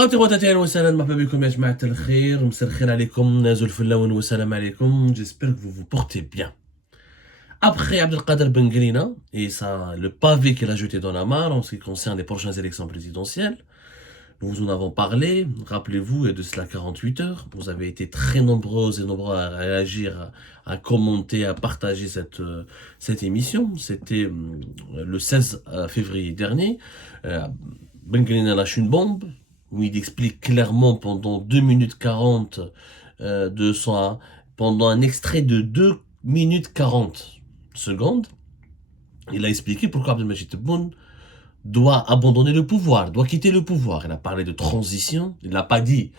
خاطر أهلا وسهلا مرحبا بكم يا جماعة الخير مساء الخير عليكم نازل في اللون والسلام عليكم j'espère que vous vous portez bien. Après Abdelkader Ben Grina et ça, le pavé qu'il a jeté dans la mare en ce qui concerne les prochaines élections présidentielles, nous vous en avons parlé, rappelez-vous, il y a de cela 48 heures, vous avez été très nombreux et nombreux à réagir, à commenter, à partager cette émission. C'était le 16 février dernier. Ben Grina lâche une bombe, où il explique clairement pendant 2 minutes 40 pendant un extrait de 2 minutes 40 secondes, il a expliqué pourquoi Abdelmajid Tebboune doit abandonner le pouvoir, doit quitter le pouvoir. Il a parlé de transition, il ne l'a pas dit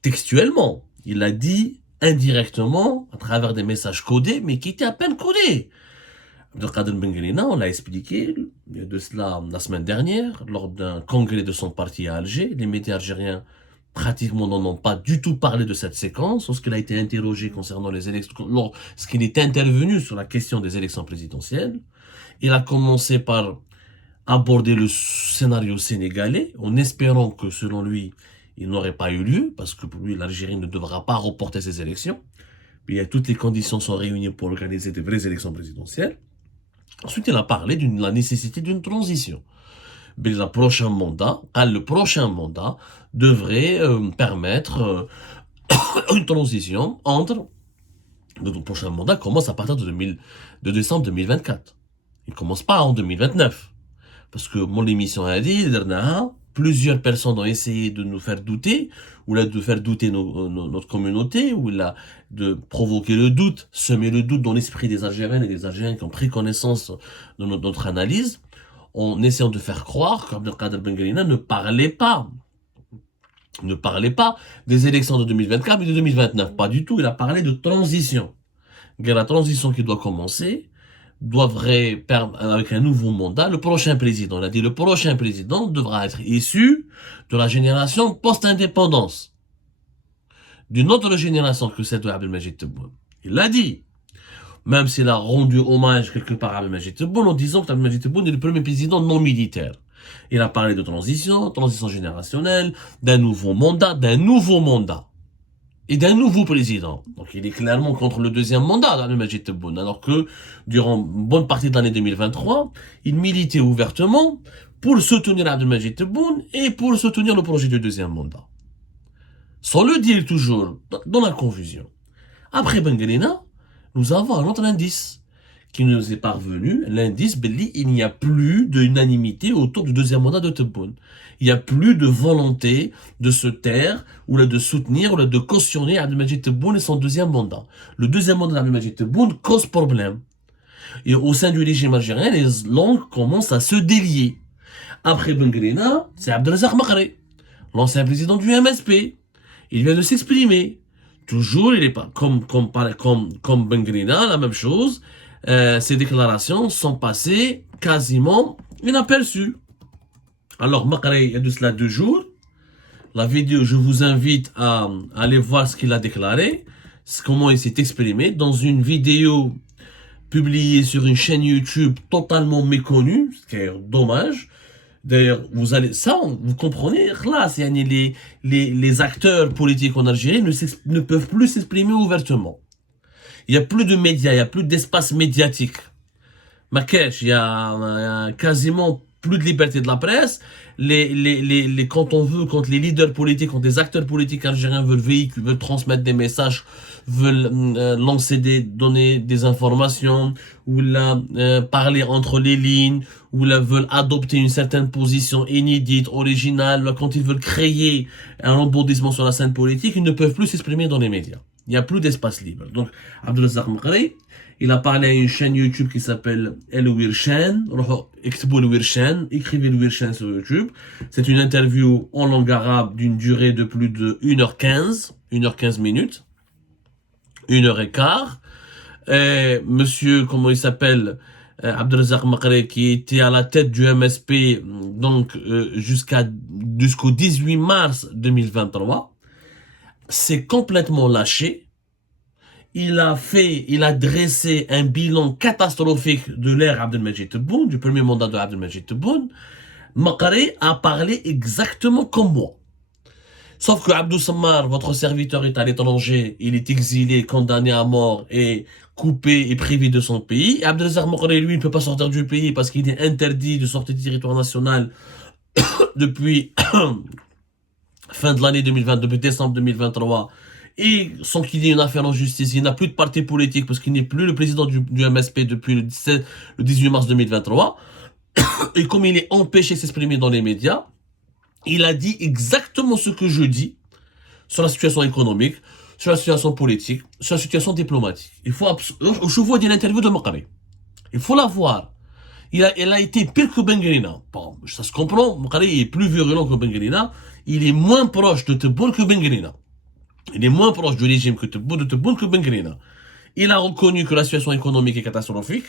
textuellement, il l'a dit indirectement à travers des messages codés, mais qui étaient à peine codés. Abdelkader Ben Grina, on l'a expliqué, il y a de cela la semaine dernière, lors d'un congrès de son parti à Alger. Les médias algériens pratiquement n'en ont pas du tout parlé de cette séquence, lorsqu'il a été interrogé concernant les élections, lorsqu'il est intervenu sur la question des élections présidentielles. Il a commencé par aborder le scénario sénégalais, en espérant que, selon lui, il n'aurait pas eu lieu, parce que pour lui, l'Algérie ne devra pas reporter ses élections. Mais toutes les conditions sont réunies pour organiser de vraies élections présidentielles. Ensuite, il a parlé de la nécessité d'une transition. Mais le prochain mandat devrait permettre une transition entre... Le prochain mandat commence à partir de décembre 2024. Il ne commence pas en 2029. Parce que mon émission a dit, plusieurs personnes ont essayé de nous faire douter, ou là de faire douter notre communauté, ou là de provoquer le doute, semer le doute dans l'esprit des Algériennes et des Algériens qui ont pris connaissance de notre analyse, en essayant de faire croire qu'Abdelkader Ben Grina ne parlait pas des élections de 2024 mais de 2029. Pas du tout, il a parlé de transition. La transition qui doit commencer avec un nouveau mandat. Le prochain président, il a dit, le prochain président devra être issu de la génération post-indépendance. D'une autre génération que celle de Abdelmajid Tebboune. Il l'a dit. Même s'il a rendu hommage quelque part à Abdelmajid Tebboune en disant que Abdelmajid Tebboune est le premier président non militaire. Il a parlé de transition générationnelle, d'un nouveau mandat, et d'un nouveau président. Donc il est clairement contre le deuxième mandat d'Abdelmajid Tebboune, alors que durant une bonne partie de l'année 2023, il militait ouvertement pour soutenir Abdelmajid Tebboune et pour soutenir le projet du deuxième mandat. Sans le dire toujours, dans la confusion. Après Ben Grina, nous avons un autre indice qui nous est parvenu, l'indice Belli, il n'y a plus d'unanimité autour du deuxième mandat de Tebboune. Il n'y a plus de volonté de se taire, ou là de soutenir, ou là de cautionner Abdelmajid Tebboune et son deuxième mandat. Le deuxième mandat d'Abdelmajid Tebboune cause problème. Et au sein du régime algérien, les langues commencent à se délier. Après Ben Grina, c'est Abdelrazak Makré, l'ancien président du MSP. Il vient de s'exprimer. Toujours, il est pas comme Ben Grina, la même chose. Ces déclarations sont passées quasiment inaperçues. Alors, Makré, il y a de cela 2 jours. La vidéo, je vous invite à aller voir ce qu'il a déclaré, comment il s'est exprimé dans une vidéo publiée sur une chaîne YouTube totalement méconnue, ce qui est dommage. D'ailleurs, vous comprenez, là, les acteurs politiques en Algérie ne peuvent plus s'exprimer ouvertement. Il n'y a plus de médias, il n'y a plus d'espace médiatique. Makesh, il y a quasiment plus de liberté de la presse. Quand les leaders politiques, quand des acteurs politiques algériens veulent transmettre des messages, veulent donner des informations, ou parler entre les lignes, ou veulent adopter une certaine position inédite, originale, quand ils veulent créer un rebondissement sur la scène politique, ils ne peuvent plus s'exprimer dans les médias. Il n'y a plus d'espace libre. Donc, Abdelrazak Makré, il a parlé à une chaîne YouTube qui s'appelle El Wirshan. Écrivez le Wirshan sur YouTube. C'est une interview en langue arabe d'une durée de plus de 1h15 minutes. 1h15. Et monsieur, comment il s'appelle, Abdelrazak Makré, qui était à la tête du MSP, donc, jusqu'au 18 mars 2023, s'est complètement lâché. Il a dressé un bilan catastrophique de l'ère Abdelmajid Tebboune, du premier mandat de Abdelmajid Tebboune. Makare a parlé exactement comme moi. Sauf que Abdou Sammar, votre serviteur, est à l'étranger, il est exilé, condamné à mort et coupé et privé de son pays. Et Abdelazar Makare, lui, ne peut pas sortir du pays parce qu'il est interdit de sortir du territoire national depuis fin de l'année 2020, depuis décembre 2023. Et sans qu'il y ait une affaire en justice, il n'a plus de parti politique parce qu'il n'est plus le président du MSP depuis le 18 mars 2023. Et comme il est empêché de s'exprimer dans les médias, il a dit exactement ce que je dis sur la situation économique, sur la situation politique, sur la situation diplomatique. Je vois une interview de Makare. Il faut la voir. Elle a été pire que Benguelina. Bon, ça se comprend, Makare est plus virulent que Benguelina. Il est moins proche de Tebboune que Benguelina. Il est moins proche du régime que Tebboune que Benguelina. Il a reconnu que la situation économique est catastrophique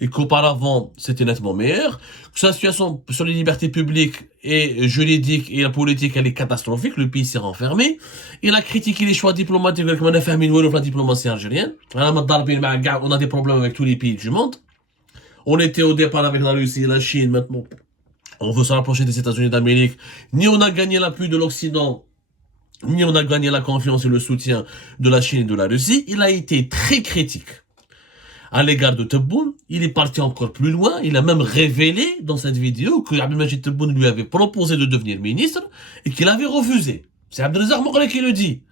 et qu'auparavant, c'était nettement meilleur, que la situation sur les libertés publiques et juridiques et la politique, elle est catastrophique, le pays s'est renfermé. Il a critiqué les choix diplomatiques avec la diplomatie algérienne. On a des problèmes avec tous les pays du monde. On était au départ avec la Russie et la Chine, maintenant on veut se rapprocher des États-Unis d'Amérique. Ni on a gagné l'appui de l'Occident, ni on a gagné la confiance et le soutien de la Chine et de la Russie. Il a été très critique à l'égard de Tebboune. Il est parti encore plus loin. Il a même révélé dans cette vidéo que Abdelmajid Tebboune lui avait proposé de devenir ministre et qu'il avait refusé. C'est Abdelazar Makare qui le dit.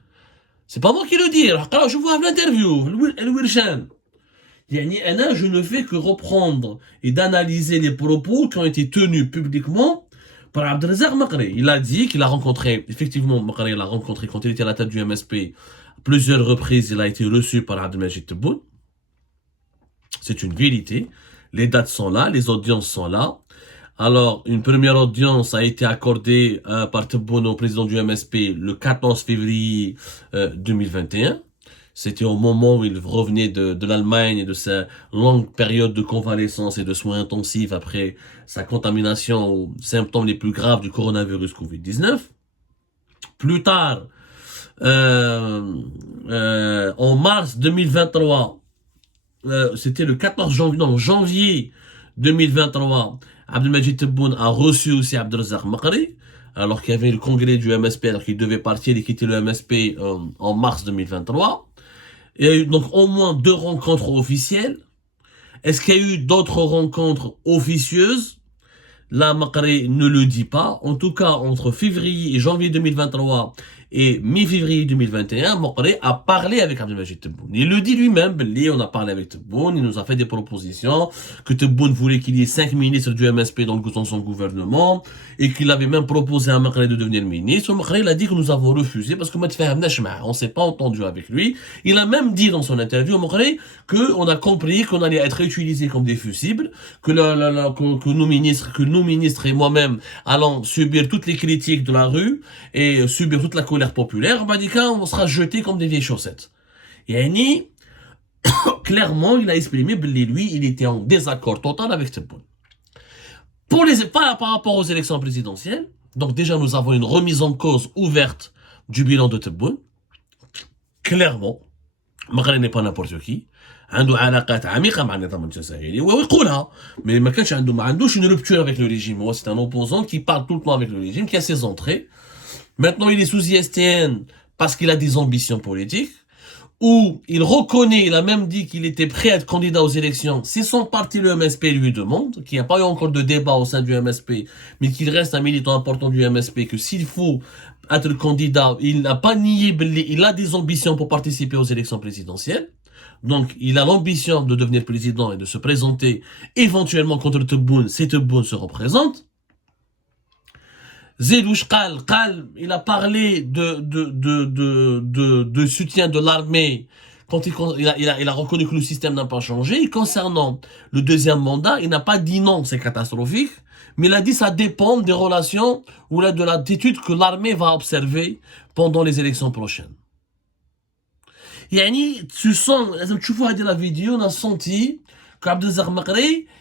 C'est pas moi qui le dis. Alors, je vois l'interview, El-Wirshan. Je ne fais que reprendre et d'analyser les propos qui ont été tenus publiquement par Abdelazar Makare. Il a dit qu'il a rencontré, effectivement, Makare l'a rencontré quand il était à la tête du MSP. À plusieurs reprises, il a été reçu par Abdelmajid Tebboune. C'est une vérité. Les dates sont là, les audiences sont là. Alors, une première audience a été accordée par Tebboune au président du MSP le 14 février 2021. C'était au moment où il revenait de l'Allemagne et de sa longue période de convalescence et de soins intensifs après sa contamination aux symptômes les plus graves du coronavirus Covid-19. Plus tard, en mars 2023, c'était le 14 janvier, non, janvier 2023, Abdelmajid Tebboune a reçu aussi Abdelazar Makare, alors qu'il y avait le congrès du MSP, alors qu'il devait partir et quitter le MSP en mars 2023. Il y a eu donc au moins 2 rencontres officielles. Est-ce qu'il y a eu d'autres rencontres officieuses? Là, Makare ne le dit pas. En tout cas, entre février et janvier 2023 et mi-février 2021, Makare a parlé avec Abdelmajid Tebboune. Il le dit lui-même, on a parlé avec Tebboune, il nous a fait des propositions, que Tebboune voulait qu'il y ait 5 ministres du MSP dans son gouvernement, et qu'il avait même proposé à Makare de devenir ministre. Makare a dit que nous avons refusé parce que on ne s'est pas entendu avec lui. Il a même dit dans son interview, Makare, qu'on a compris qu'on allait être utilisés comme des fusibles, que nos ministres et moi-même allons subir toutes les critiques de la rue et subir toute la colère populaire, on sera jeté comme des vieilles chaussettes. Et clairement, il a exprimé, lui, il était en désaccord total avec Tebboune. Par rapport aux élections présidentielles, donc déjà nous avons une remise en cause ouverte du bilan de Tebboune. Clairement, Makare n'est pas n'importe qui. عنده علاقات عميقه مع النظام الجزائري ويقولها mais ما كانش ما عندوش une rupture avec le régime. C'est un opposant qui parle tout le temps avec le régime, qui a ses entrées. Maintenant, il est sous ISTN parce qu'il a des ambitions politiques, où il reconnaît, il a même dit qu'il était prêt à être candidat aux élections si son parti, le MSP, lui demande, qu'il n'y a pas eu encore de débat au sein du MSP, mais qu'il reste un militant important du MSP, que s'il faut être candidat, il n'a pas nié, il a des ambitions pour participer aux élections présidentielles. Donc, il a l'ambition de devenir président et de se présenter éventuellement contre Tebboune, si Tebboune se représente. Zedouch Qal, il a parlé de soutien de l'armée quand il a reconnu que le système n'a pas changé. Et concernant le deuxième mandat, il n'a pas dit non, c'est catastrophique, mais il a dit ça dépend des relations ou de l'attitude que l'armée va observer pendant les élections prochaines. Tu sens, tu vois la vidéo, on a senti qu'Abdelazar Makare,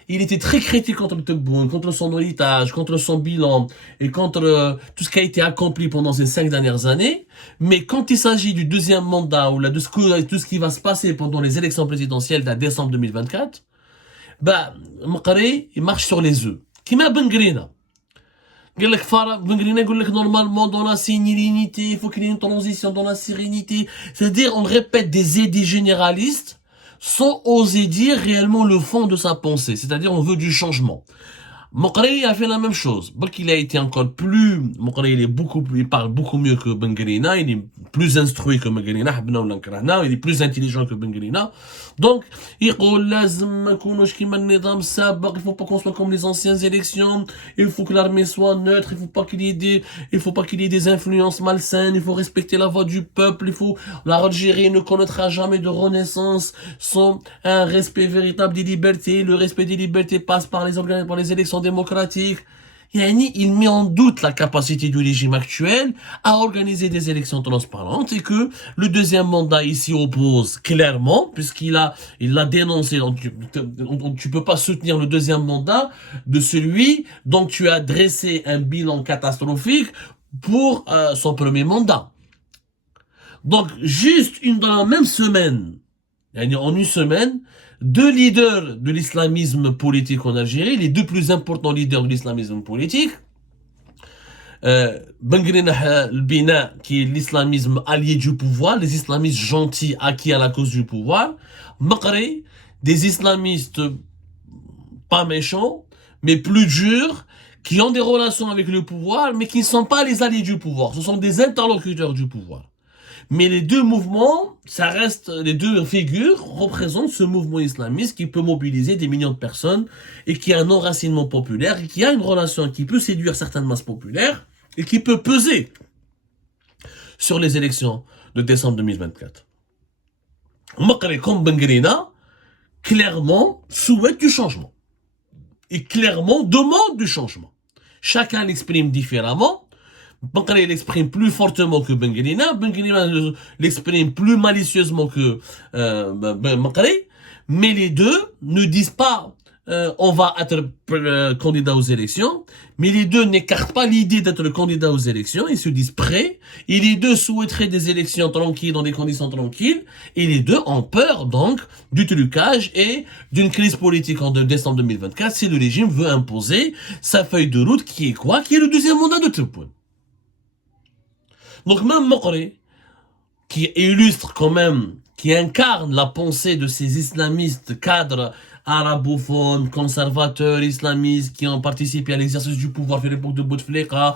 il était très critique contre Tebboune, contre son héritage, contre son bilan et contre tout ce qui a été accompli pendant ces 5 dernières années. Mais quand il s'agit du deuxième mandat ou de tout ce qui va se passer pendant les élections présidentielles de décembre 2024, Makare, il marche sur les œufs. Qui m'a Benguelina. قال لك بن قرينة يقول لك normalement dans la sérénité, il faut qu'il y ait une transition dans la sérénité. C'est-à-dire, on répète des idées généralistes sans oser dire réellement le fond de sa pensée. C'est-à-dire, on veut du changement. Mokri a fait la même chose. Donc il a été encore plus, Mokri il parle beaucoup mieux que Ben Grina, il est plus instruit que Ben Grina, il est plus intelligent que Ben Grina. Donc, il faut pas qu'on soit comme les anciennes élections, il faut que l'armée soit neutre, il faut pas qu'il y ait des influences malsaines, il faut respecter la voix du peuple, l'Algérie ne connaîtra jamais de renaissance sans un respect véritable des libertés. Le respect des libertés passe par les élections démocratiques. Il met en doute la capacité du régime actuel à organiser des élections transparentes et que le deuxième mandat ici oppose clairement, il l'a dénoncé. Donc tu peux pas soutenir le deuxième mandat de celui dont tu as dressé un bilan catastrophique pour son premier mandat. Donc juste dans la même semaine, en une semaine, deux leaders de l'islamisme politique en Algérie, les deux plus importants leaders de l'islamisme politique, Ben Grina Bina, qui est l'islamisme allié du pouvoir, les islamistes gentils acquis à la cause du pouvoir, Makri, des islamistes pas méchants, mais plus durs, qui ont des relations avec le pouvoir, mais qui ne sont pas les alliés du pouvoir, ce sont des interlocuteurs du pouvoir. Mais les deux mouvements, les deux figures représentent ce mouvement islamiste qui peut mobiliser des millions de personnes et qui a un enracinement populaire et qui a une relation qui peut séduire certaines masses populaires et qui peut peser sur les élections de décembre 2024. Makri comme Ben Grina, clairement souhaite du changement et clairement demande du changement. Chacun l'exprime différemment. Makri l'exprime plus fortement que Ben Grina l'exprime plus malicieusement que Makri, mais les deux ne disent pas on va être candidat aux élections, mais les deux n'écartent pas l'idée d'être candidat aux élections, ils se disent prêts, et les deux souhaiteraient des élections tranquilles dans des conditions tranquilles, et les deux ont peur donc du trucage et d'une crise politique en décembre 2024 si le régime veut imposer sa feuille de route qui est quoi? Qui est le deuxième mandat de Tebboune. Donc même Makri, qui illustre quand même, qui incarne la pensée de ces islamistes cadres arabophones, conservateurs, islamistes, qui ont participé à l'exercice du pouvoir à l'époque de Bouteflika,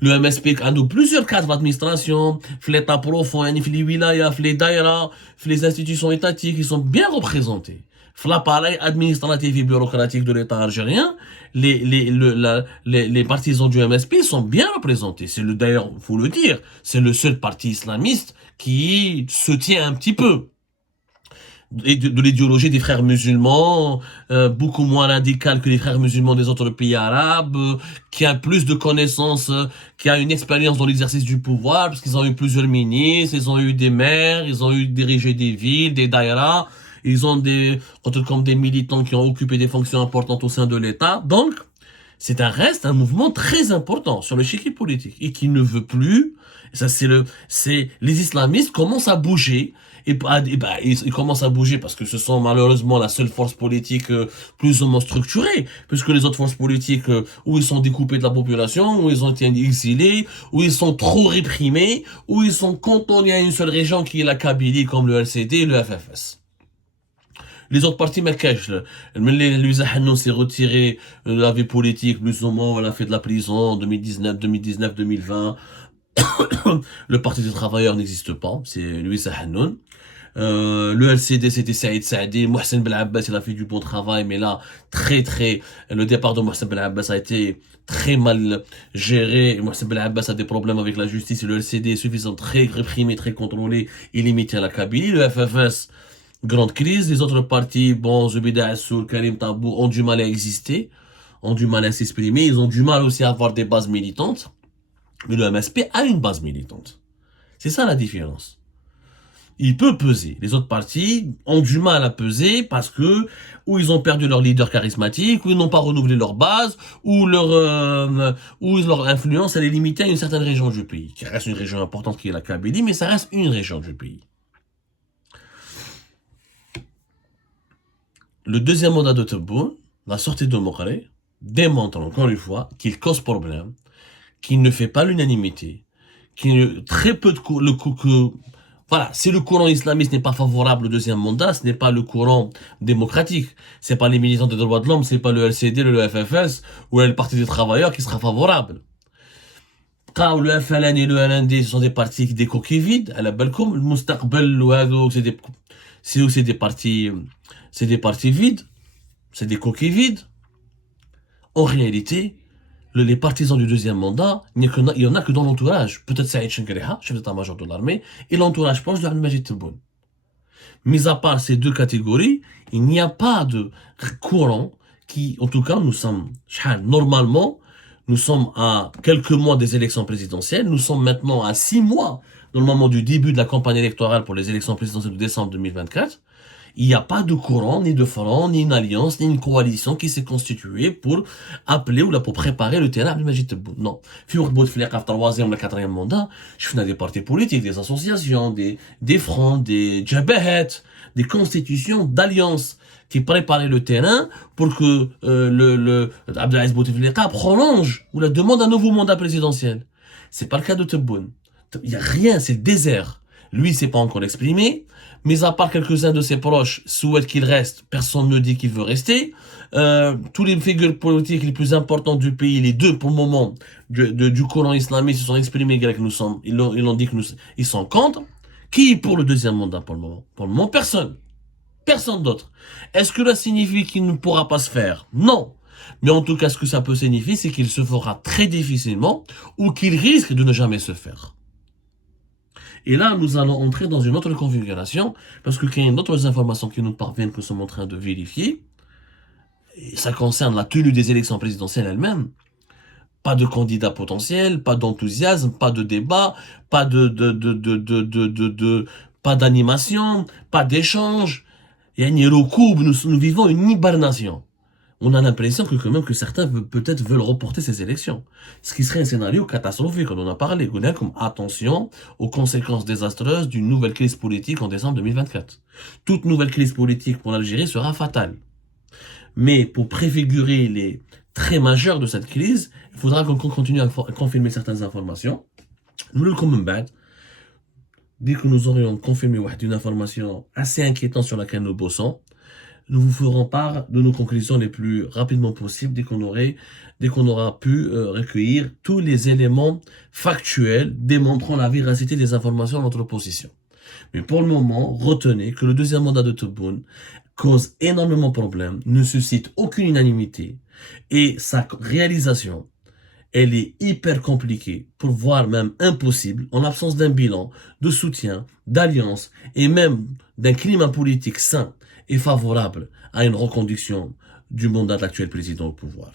le MSP a plusieurs cadres d'administration, l'État profond, les wilayas, les daïras, les institutions étatiques, ils sont bien représentés. L'appareil administratif et bureaucratique de l'État algérien, les partisans du MSP sont bien représentés. D'ailleurs, faut le dire, c'est le seul parti islamiste qui se tient un petit peu de l'idéologie des frères musulmans, beaucoup moins radical que les frères musulmans des autres pays arabes, qui a plus de connaissances, qui a une expérience dans l'exercice du pouvoir, parce qu'ils ont eu plusieurs ministres, ils ont eu des maires, ils ont eu dirigé des villes, des daïras, ils ont comme des militants qui ont occupé des fonctions importantes au sein de l'État. Donc, reste un mouvement très important sur l'échiquier politique et qui ne veut plus. Les islamistes commencent à bouger ils commencent à bouger parce que ce sont malheureusement la seule force politique plus ou moins structurée, puisque les autres forces politiques où ils sont découpés de la population, où ils ont été exilés, où ils sont trop réprimés, où ils sont cantonnés à une seule région qui est la Kabylie comme le LCD et le FFS. Les autres partis Marrakech, Louisa Hannou s'est retiré de la vie politique, plus ou moins, elle a fait de la prison en 2019, 2020. Le Parti des travailleurs n'existe pas, c'est Louisa Hannoun. Le LCD, c'était Saïd Saadi. Mohsen Ben Abbas, il a fait du bon travail, mais là, le départ de Mohsen Ben Abbas a été très mal géré. Mohsen Ben Abbas a des problèmes avec la justice et le LCD est suffisamment très réprimé, très contrôlé et limité à la Kabylie. Le FFS, grande crise. Les autres partis, bon, Zubida Assoul, Karim Tabou, ont du mal à exister, ont du mal à s'exprimer. Ils ont du mal aussi à avoir des bases militantes. Mais le MSP a une base militante. C'est ça la différence. Il peut peser. Les autres partis ont du mal à peser parce que ou ils ont perdu leur leader charismatique, ou ils n'ont pas renouvelé leur base, ou leur influence elle est limitée à une certaine région du pays, qui reste une région importante qui est la Kabylie, mais ça reste une région du pays. Le deuxième mandat de Tebboune, la sortie de Makri, démontre encore une fois qu'il cause problème qui ne fait pas l'unanimité, très peu de voilà, si le courant islamiste n'est pas favorable au deuxième mandat, ce n'est pas le courant démocratique. C'est pas les militants des droits de l'homme, c'est pas le LCD, le FFS ou le Parti des travailleurs qui sera favorable. Quand le FLN et le LND, ce sont des partis des coquilles vides, à la Belcom, le Mustaqbal, c'est aussi c'est des partis vides, c'est des coquilles vides. En réalité, les partisans du deuxième mandat, il y en a que dans l'entourage. Peut-être Saïd Chenkeriha, chef d'état-major de l'armée, et l'entourage proche de Abdelmajid Tebboune. Mis à part ces deux catégories, il n'y a pas de courant qui, en tout cas, normalement, nous sommes à quelques mois des élections présidentielles, nous sommes maintenant à 6 mois dans le moment du début de la campagne électorale pour les élections présidentielles de décembre 2024. Il n'y a pas de courant, ni de front, ni une alliance, ni une coalition qui s'est constituée pour appeler ou là pour préparer le terrain à Abdelmajid Tebboune. Non. Fi waqt bout fliqa, troisième ou le quatrième mandat, je fais des partis politiques, des associations, des fronts, des jabahat, des constitutions d'alliances qui préparaient le terrain pour que Abdelaziz Bouteflika prolonge ou la demande un nouveau mandat présidentiel. C'est pas le cas de Tebboune. Il n'y a rien, c'est le désert. Lui, s'est pas encore exprimé. Mais à part quelques-uns de ses proches souhaitent qu'il reste, personne ne dit qu'il veut rester. Tous les figures politiques les plus importantes du pays, les deux pour le moment du courant islamique, se sont exprimés que nous sommes, ils ont dit que ils sont contre. Qui est pour le deuxième mandat pour le moment? Pour le moment, personne. Personne d'autre. Est-ce que cela signifie qu'il ne pourra pas se faire? Non. Mais en tout cas, ce que ça peut signifier, c'est qu'il se fera très difficilement ou qu'il risque de ne jamais se faire. Et là, nous allons entrer dans une autre configuration, parce qu'il y a d'autres informations qui nous parviennent que nous sommes en train de vérifier. Et ça concerne la tenue des élections présidentielles elles-mêmes. Pas de candidats potentiels, pas d'enthousiasme, pas de débat, pas pas d'animation, pas d'échange. Il y a une recoube, nous vivons une hibernation. On a l'impression que quand même que certains peut-être veulent reporter ces élections. Ce qui serait un scénario catastrophique, on en a parlé. Comme attention aux conséquences désastreuses d'une nouvelle crise politique en décembre 2024. Toute nouvelle crise politique pour l'Algérie sera fatale. Mais pour préfigurer les traits majeurs de cette crise, il faudra qu'on continue à confirmer certaines informations. Nous le comme dès que nous aurions confirmé une information assez inquiétante sur laquelle nous bossons, nous vous ferons part de nos conclusions les plus rapidement possible dès qu'on aura pu recueillir tous les éléments factuels démontrant la véracité des informations de notre position. Mais pour le moment, retenez que le deuxième mandat de Tebboune cause énormément de problèmes, ne suscite aucune unanimité et sa réalisation, elle est hyper compliquée, pour voire même impossible, en l'absence d'un bilan, de soutien, d'alliance et même d'un climat politique sain et favorable à une reconduction du mandat de l'actuel président au pouvoir.